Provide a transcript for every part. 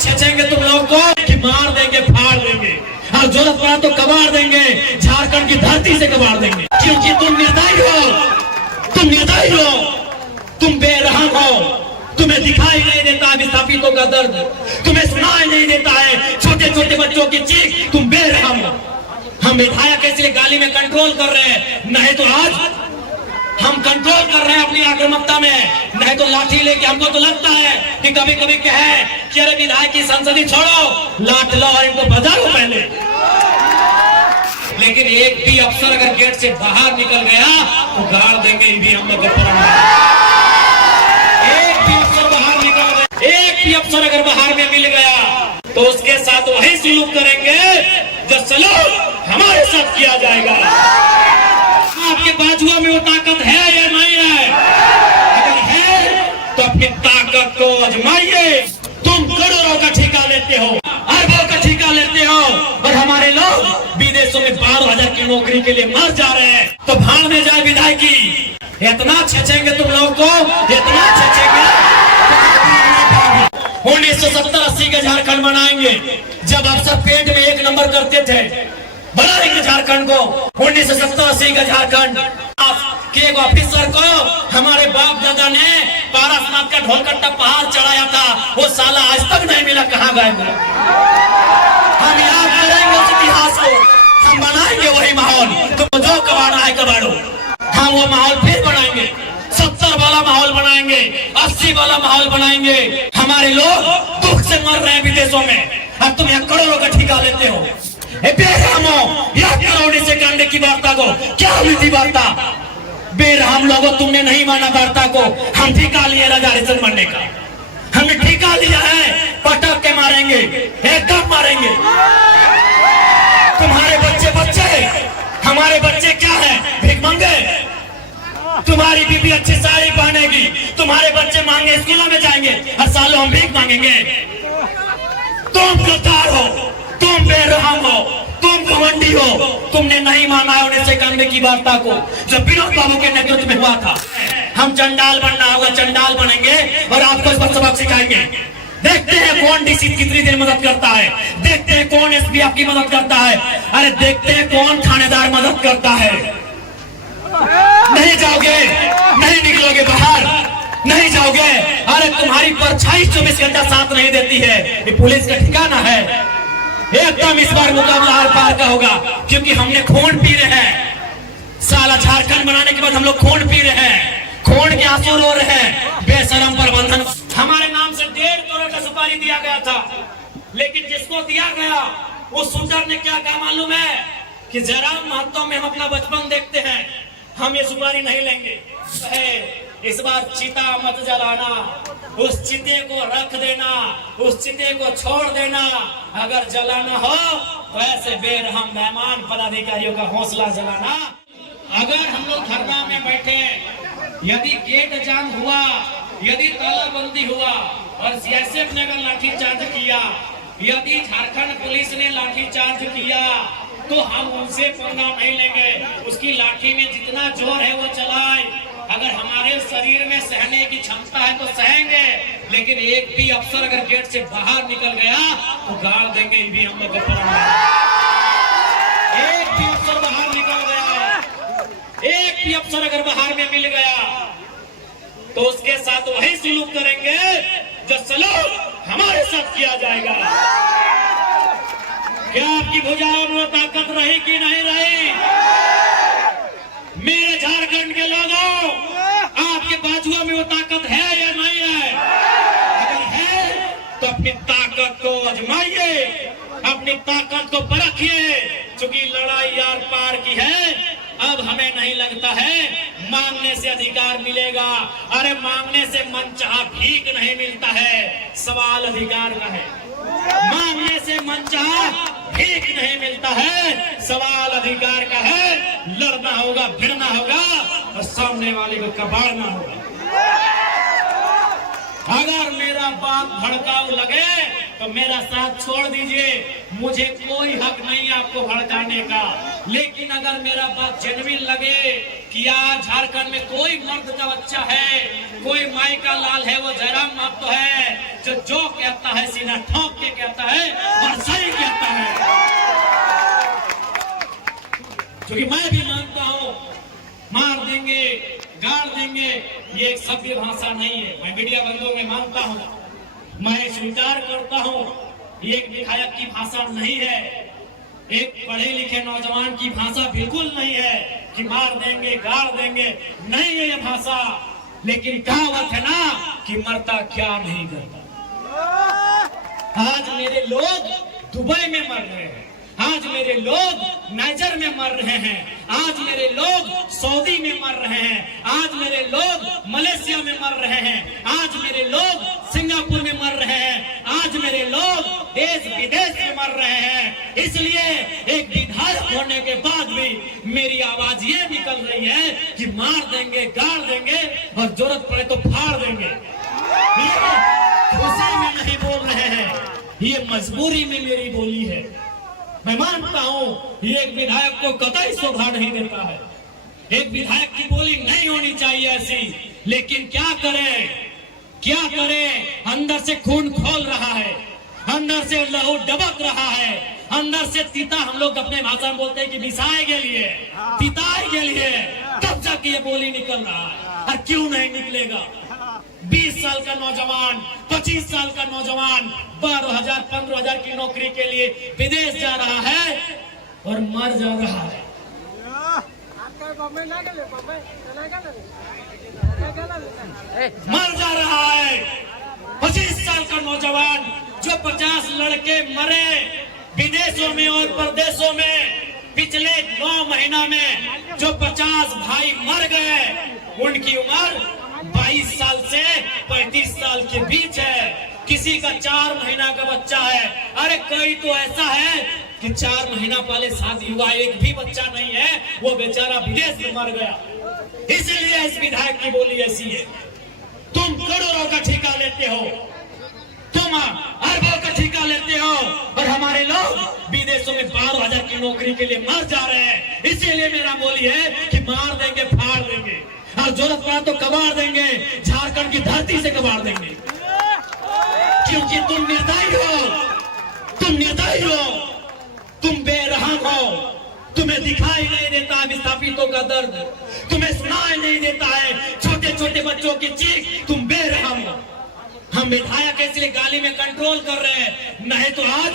छेचेंगे तुम लोगों को कि मार देंगे, फाड़ देंगे, और जरूरत पड़ा तो कबाड़ देंगे, झारखंड की धरती से कबाड़ देंगे। क्योंकि तुम निर्दयी हो, तुम निर्दयी हो, तुम बेरहम हो। तुम्हें दिखाई नहीं देता विस्थापितों का दर्द, तुम्हें सुनाई नहीं देता है छोटे छोटे बच्चों की चीख। तुम बेरहम हो। हम विधायक इसलिए गाली में कंट्रोल कर रहे हैं, नहीं तो आज हम कंट्रोल कर रहे हैं अपनी आक्रामकता में, नहीं तो लाठी लेके हमको तो लगता है कि कभी कभी कहे कि अरे विधायक की संसदी छोड़ो, लाठ लो और इनको बजाओ पहले। लेकिन एक भी अफसर अगर गेट से बाहर निकल गया तो गाड़ देंगे ईवीएम में। एक भी अफसर बाहर निकल गया, एक भी अफसर अगर बाहर में मिल गया तो उसके साथ वही सुलूक करेंगे जो सलूक हमारे साथ किया जाएगा। आपके बाजुआ में वो ताकत है या नहीं है? अगर है तो अपनी ताकत को आजमाइए। तुम करोड़ों का ठेका लेते हो, अरबों का ठेका लेते हो, और हमारे लोग विदेशों में 12,000 की नौकरी के लिए मर जा रहे हैं। तो भाड़ में जाए विधायकी। इतना छेचेंगे तुम लोगों को, इतना छेचेंगे। 1970-80 का झारखंड बनाएंगे, जब अफसर पेट में 1 नंबर करते थे। बनाएंगे झारखंड को 1970-80 का झारखंड। कि एक ऑफिसर को हमारे बाप दादा ने पारसनाथ का ढोलकट्टा पहाड़ चढ़ाया था, वो साला आज तक नहीं मिला, कहाँ गए? हम याद करेंगे उस इतिहास को, हम बनाएंगे वही माहौल। तो जो कबाड़ा है कबाड़ो, हम वो माहौल फिर बनाएंगे। 70 वाला माहौल बनाएंगे, 80 वाला माहौल बनाएंगे। हमारे लोग दुख से मर रहे हैं विदेशों में, अब तुम यहाँ करोड़ों का ठेका लेते हो। से करने की वार्ता को क्या हुई थी वार्ता? बेरहम लोगों, तुमने नहीं माना वार्ता को। हम ठेका लिए राजा हरिश्चंद्र मरने का, हमने ठेका लिया है। पटक के मारेंगे, एकदम मारेंगे। तुम्हारे बच्चे हमारे बच्चे क्या है? भीख मांगे। तुम्हारी बीबी अच्छी साड़ी पहनेगी, तुम्हारे बच्चे मांगे स्कूलों में जाएंगे, हर साल हम भीख मांगेंगे। तुम गद्दार हो, तुम बेरहम हो, तुम घमंडी हो। तुमने नहीं माना है 1991 की वार्ता को, जब विनोद बाबू के नेतृत्व में हुआ था। हम चंडाल बनना होगा, चंडाल बनेंगे और आपको इस पर सबक सिखाएंगे। देखते हैं कौन डीसी कितनी देर मदद करता है, देखते हैं कौन एसपी आपकी मदद करता है, अरे देखते हैं कौन थानेदार मदद करता है। नहीं जाओगे, नहीं निकलोगे बाहर, नहीं जाओगे। अरे तुम्हारी परछाई 24 घंटा साथ नहीं देती है, ये पुलिस का ठिकाना है। एकदम इस बार मुकाबला आर पार का होगा, क्योंकि हमने खून पी रहे हैं। साला झारखंड बनाने के बाद हम लोग खून पी रहे हैं, खून के आंसू रो रहे हैं। बेशरम प्रबंधन। हमारे नाम से 1.5 करोड़ का सुपारी दिया गया था, लेकिन जिसको दिया गया उस शूटर ने क्या कहा मालूम है? कि जयराम महतो में हम अपना बचपन देखते हैं, हम ये सुपारी नहीं लेंगे। इस बार चिता मत जलाना, उस चिते को रख देना, उस चिते को छोड़ देना। अगर जलाना हो तो ऐसे बेरहम मेहमान पदाधिकारियों का हौसला जलाना। अगर हम लोग धरना में बैठे, यदि गेट जाम हुआ, यदि तालाबंदी हुआ और सीआईएसएफ ने अगर लाठीचार्ज किया, यदि झारखंड पुलिस ने लाठीचार्ज किया, तो हम उनसे पंगा नहीं लेंगे। उसकी लाठी में जितना जोर है वो चलाए। अगर हमारे शरीर में सहने की क्षमता है तो सहेंगे, लेकिन एक भी अफसर अगर गेट से बाहर निकल गया तो गाड़ देंगे ईवीएम में। एक भी अफसर बाहर निकल गया, एक भी अफसर अगर बाहर में मिल गया तो उसके साथ वही सुलूक करेंगे जो सलूक हमारे साथ किया जाएगा। क्या आपकी भुजाओं में ताकत रही कि नहीं रही? मेरे झारखंड के लोगों, आपके बाजुओं में वो ताकत है या नहीं है? अगर है तो अपनी ताकत को आजमाइए, अपनी ताकत को परखिए। चूंकि लड़ाई यार पार की है, अब हमें नहीं लगता है मांगने से अधिकार मिलेगा। अरे मांगने से मनचाहा भीख नहीं मिलता है, सवाल अधिकार का है। मांगने से मनचाहा भीख नहीं मिलता है, सवाल अधिकार का है। लड़ना होगा, भिड़ना होगा और सामने वाले को कबाड़ना होगा। अगर मेरा बात भड़काऊ लगे तो मेरा साथ छोड़ दीजिए, मुझे कोई हक नहीं आपको भड़काने का। लेकिन अगर मेरा बात जेन्युइन लगे कि आज झारखंड में कोई मर्द का बच्चा है, कोई माई का लाल है, वो जयराम महतो है, जो कहता है सीना ठोक के कहता है और सही कहता है। क्योंकि मैं भी मानता हूं मार देंगे गाड़ देंगे ये एक सभ्य भाषा नहीं है। मैं मीडिया बंधुओं में मानता हूं, मैं स्वीकार करता हूं ये एक विधायक की भाषा नहीं है, एक पढ़े लिखे नौजवान की भाषा बिल्कुल नहीं है कि मार देंगे गाड़ देंगे, नहीं है ये भाषा। लेकिन कहावत है ना कि मरता क्या नहीं करता। आज मेरे लोग दुबई में मर रहे हैं, आज मेरे लोग नाइजर में मर रहे हैं, आज मेरे लोग सऊदी में मर रहे हैं, आज मेरे लोग मलेशिया में मर रहे हैं, आज मेरे लोग सिंगापुर में मर रहे हैं, आज मेरे लोग देश विदेश में मर रहे हैं। इसलिए एक विधायक होने के बाद भी मेरी आवाज ये निकल रही है कि मार देंगे गाड़ देंगे और जरूरत पड़े तो फाड़ देंगे। ये खुशी में नहीं बोल रहे हैं, ये मजबूरी में मेरी बोली है। मैं मानता हूं ये एक विधायक को कतई शोभा नहीं देता है, एक विधायक की बोली नहीं होनी चाहिए ऐसी। लेकिन क्या करें, अंदर से खून खोल रहा है, अंदर से लहू डबक रहा है, अंदर से तीता, हम लोग अपने भाषा में बोलते हैं कि बिसाए के लिए, पिताए के लिए, तब जाके ये बोली निकल रहा है। और क्यों नहीं निकलेगा? 20 साल का नौजवान, 25 साल का नौजवान 12,000 15,000 की नौकरी के लिए विदेश जा रहा है और मर जा रहा है। मर जा रहा है 25 साल का नौजवान, जो 50 लड़के मरे विदेशों में और प्रदेशों में पिछले 9 महीना में, जो 50 भाई मर गए, उनकी उम्र 22 साल से 35 साल के बीच है। किसी का 4 महीना का बच्चा है, अरे कोई तो ऐसा है कि 4 महीना पहले शादी हुआ, एक भी बच्चा नहीं है, वो बेचारा विदेश में मर गया। इसलिए इस विधायक की बोली ऐसी है। तुम करोड़ों का ठेका लेते हो, तुम अरबों का ठेका लेते हो, और हमारे लोग विदेशों में 12,000 की नौकरी के लिए मर जा रहे हैं। इसीलिए मेरा बोली है कि मार देंगे फाड़ देंगे, और जरूरत पड़ा तो कबाड़ देंगे, झारखंड की धरती से कबाड़ देंगे। क्योंकि तुम निर्दयी हो, तुम बेरहम हो, तुम्हें दिखाई नहीं देता विस्थापितों का दर्द, तुम्हें सुनाई नहीं देता है छोटे छोटे बच्चों की चीख, तुम बेरहम हो। हम विधायक इसलिए गाली में कंट्रोल कर रहे हैं, नहीं तो आज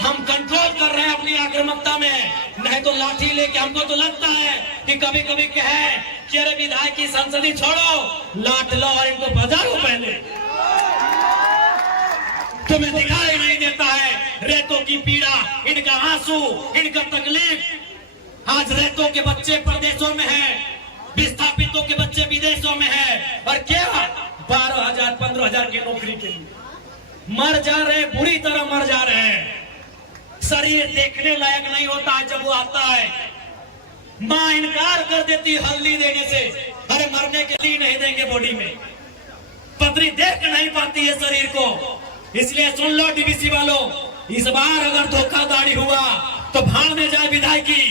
हम कंट्रोल कर रहे हैं अपनी आक्रामकता में, नहीं तो लाठी लेके। हमको तो लगता है कि कभी कभी कहे कि अरे विधायक की संसदी छोड़ो, लाठ लो और इनको बजाओ पहले। तुम्हें दिखाई नहीं देता है रेतों की पीड़ा, इनका आंसू, इनका तकलीफ। आज रेतों के बच्चे प्रदेशों में हैं, विस्थापितों के बच्चे विदेशों में हैं, और क्या 12,000 15,000 की नौकरी के लिए मर जा रहे, बुरी तरह मर जा रहे हैं। शरीर देखने लायक नहीं होता है जब वो आता है, मां इनकार कर देती हल्दी देने से, अरे मरने के लिए नहीं देंगे बॉडी में, पतरी देख नहीं पाती है शरीर को। इसलिए सुन लो डीवीसी वालों, इस बार अगर धोखाधड़ी हुआ तो भाड़ में जाए विधायकी।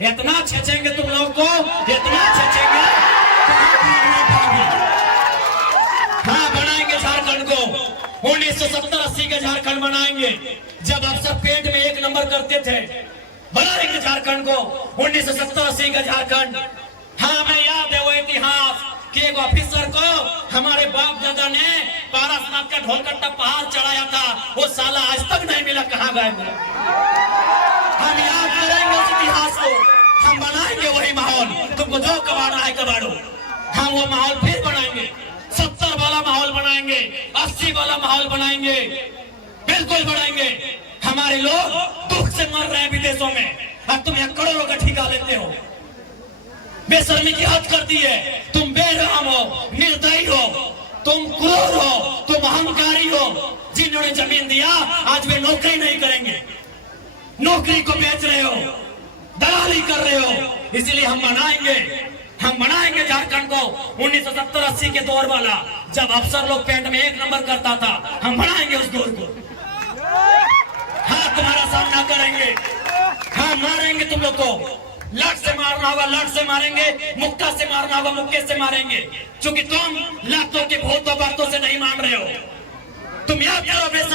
इतना छेचेंगे तुम लोग को, इतना छेचेंगे, हाँ बनाएंगे झारखंड को, 1970-80 का झारखंड बनाएंगे। जब अफसर पेट में 1 नंबर करते थे, बनाएंगे झारखंड को 1970-80 का झारखंड। हाँ मैं याद है वो इतिहास कि एक ऑफिसर को हमारे बाप दादा ने पारसनाथ का ढोलकट्टा पहाड़ चढ़ाया था, वो साला आज तक नहीं मिला, कहाँ गए मिला। हम याद करेंगे उस इतिहास को, हम बनाएंगे वही माहौल। तुमको जो कबाड़ना है कबाड़ो, हम वो माहौल फिर बनाएंगे, 70 वाला माहौल बनाएंगे, 80 वाला माहौल बनाएंगे, बिल्कुल बनाएंगे। हमारे लोग दुख से मर रहे हैं विदेशों में, और तुम यहाँ करोड़ों का ठेका लेते हो। बेशर्मी की हद कर दी है, तुम बेरहम हो, निर्दयी हो, तुम क्रूर हो, तुम अहंकारी हो। जिन्होंने जमीन दिया आज वे नौकरी नहीं करेंगे, नौकरी को बेच रहे हो, दलाली कर रहे हो। इसलिए हम बनाएंगे झारखंड को 1970-80 के दौर वाला, जब अफसर लोग पेट में 1 नंबर करता था, हम बनाएंगे उस दौर को। हाँ तुम्हारा सामना करेंगे, हाँ मारेंगे तुम लोग को, लट से मारना होगा लट से मारेंगे, मुक्का से मारना होगा मुक्के से मारेंगे। क्योंकि तुम लातों के भूतों बातों से नहीं मान रहे हो, तुम याद करो अपने